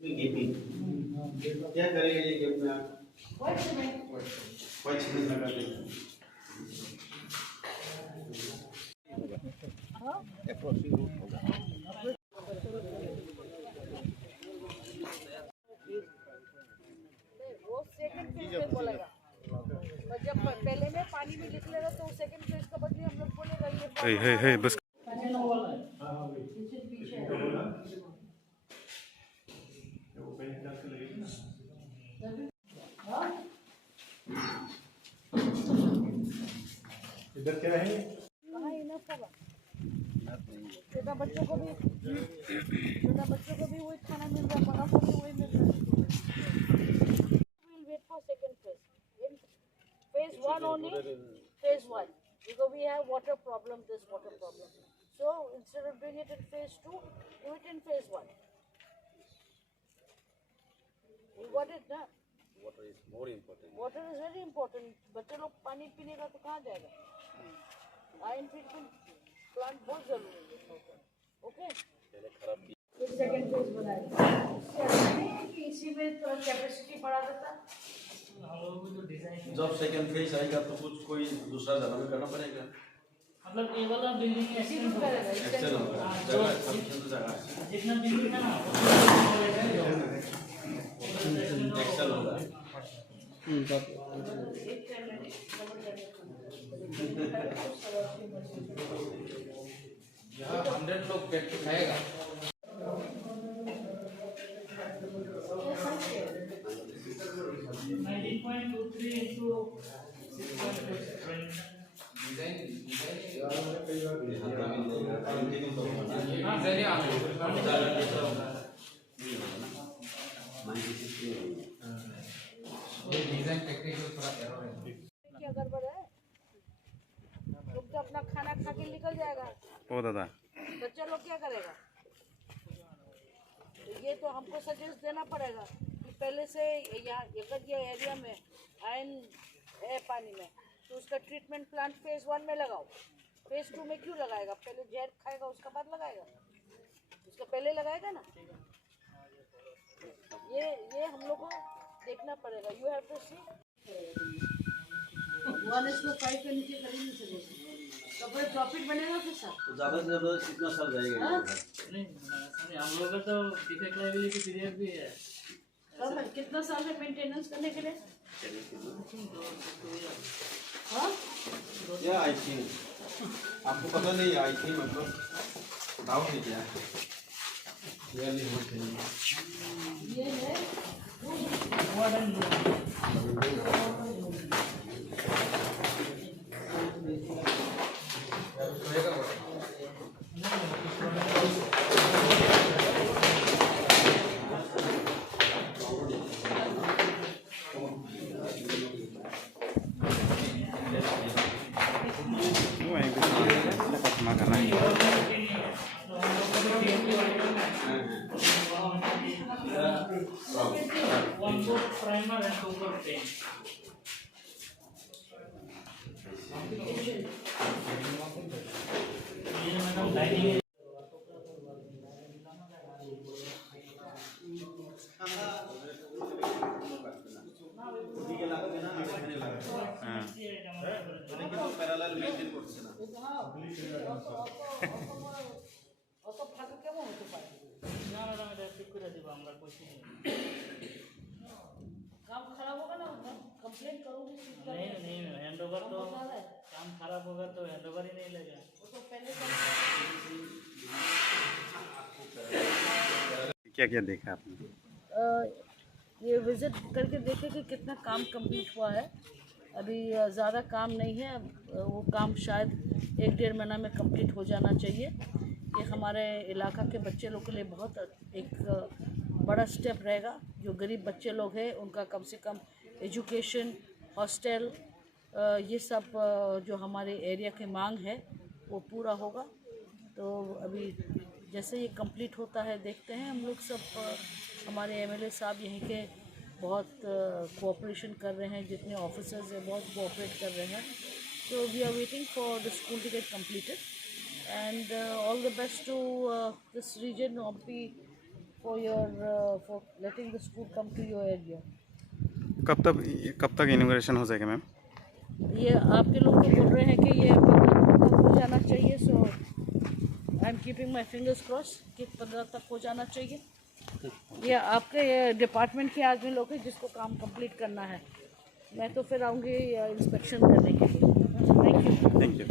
Gaming क्या करेंगे ये गेम में आप? व्हाइट सीमेंट लगा देंगे। अप्रोचिंग रूट होगा। वो सेकंड फेज में बोलेगा, और जब पहले में पानी में निकलेगा तो सेकंड फेज का बदले हम लोग बोलेगा ये बस इधर क्या है? कहाँ इनफ होगा। छोटा बच्चों को भी वही खाना मिल रहा है, बड़ा को भी वही मिल रहा है। We'll wait for second phase. In phase one only, phase one, because we have water problem, this water problem. So instead of doing it in phase two, do it in phase one. You got it, na? Water is more important. Water is very important. बच्चे लोग पानी पीने का तो कहाँ जाएगा? Iron treatment plant बहुत जरूरी है। ओके, फिर सेकंड फेज बनाएगा कि इसी में तो कैपेसिटी बढ़ा देता। जब सेकंड फेज आएगा तो कुछ कोई दूसरा जगह में करना पड़ेगा। मतलब ये वाला बिल्डिंग एक्सटेंड करेगा, एक्सटेंड होगा, जगह सफिशिएंट जगह है। जितना बिल्डिंग है ना एक्सेल होगा। यहाँ 100 लोग बैठ के खाएगा। क्या गड़बड़ है? तुम तो अपना खाना खा के निकल जाएगा, ओ दादा बच्चा लोग क्या करेगा? तो ये तो हमको सजेस्ट देना पड़ेगा कि पहले से यहाँ ये एरिया में आयरन है पानी में, तो उसका ट्रीटमेंट प्लांट फेज वन में लगाओ। फेज टू में क्यों लगाएगा? पहले जहर खाएगा उसका बाद लगाएगा, उसका पहले लगाएगा ना। ये हम लोग को देखना पड़ेगा। यू हैव टू सी 1:5 के नीचे कभी नहीं चलेगा, तो फिर प्रॉफिट बनेगा फिर सर। तो ज़्यादा से ज़्यादा कितना साल जाएगा? नहीं हम लोग का तो डिफेक्ट लायबिलिटी पीरियड भी है। कब कितना साल है मेंटेनेंस करने के लिए? हाँ, या आई थिंक आपको पता नहीं, आई थिंक मतलब डाउट नहीं किया ये नहीं होना चाहिए। ये है प्राइमर एंड टोकर पेंट। ये मैडम लाइनिंग पैरेलल मेंटेन করছে না। অত ফাঁকা কেমন হতে পারে? ना मैडम এটা ঠিক করে দিব আমরা কিছু नहीं। काम खराब होगा ना, कंप्लेन करोगे? नहीं हैंडओवर तो काम खराब होगा तो हैंडओवर ही नहीं लगेगा। वो तो पहले क्या क्या देखा आपने? ये विजिट करके देखे कि कितना काम कंप्लीट हुआ है। अभी ज़्यादा काम नहीं है, वो काम शायद 1-1.5 महीना में कंप्लीट हो जाना चाहिए। ये हमारे इलाका के बच्चे लोग के लिए बहुत एक बड़ा स्टेप रहेगा। जो गरीब बच्चे लोग हैं उनका कम से कम एजुकेशन, हॉस्टल, ये सब जो हमारे एरिया की मांग है वो पूरा होगा। तो अभी जैसे ये कंप्लीट होता है देखते हैं। हम लोग सब हमारे एमएलए साहब यहीं के बहुत कोऑपरेशन कर रहे हैं, जितने ऑफिसर्स हैं बहुत कोऑपरेट कर रहे हैं। तो we are waiting for the school to get completed and all the best to this region, Ompi, for letting the school come to your area. कब तक इनॉग्रेशन हो जाएगा मैम? ये आपके लोग तो बोल रहे हैं कि ये 15 तक हो जाना चाहिए, so I am keeping my fingers cross कि 15 तक हो जाना चाहिए। ये आपके डिपार्टमेंट के आदमी लोग हैं जिसको काम कंप्लीट करना है। मैं तो फिर आऊँगी इंस्पेक्शन करने के लिए। Thank you. Thank you.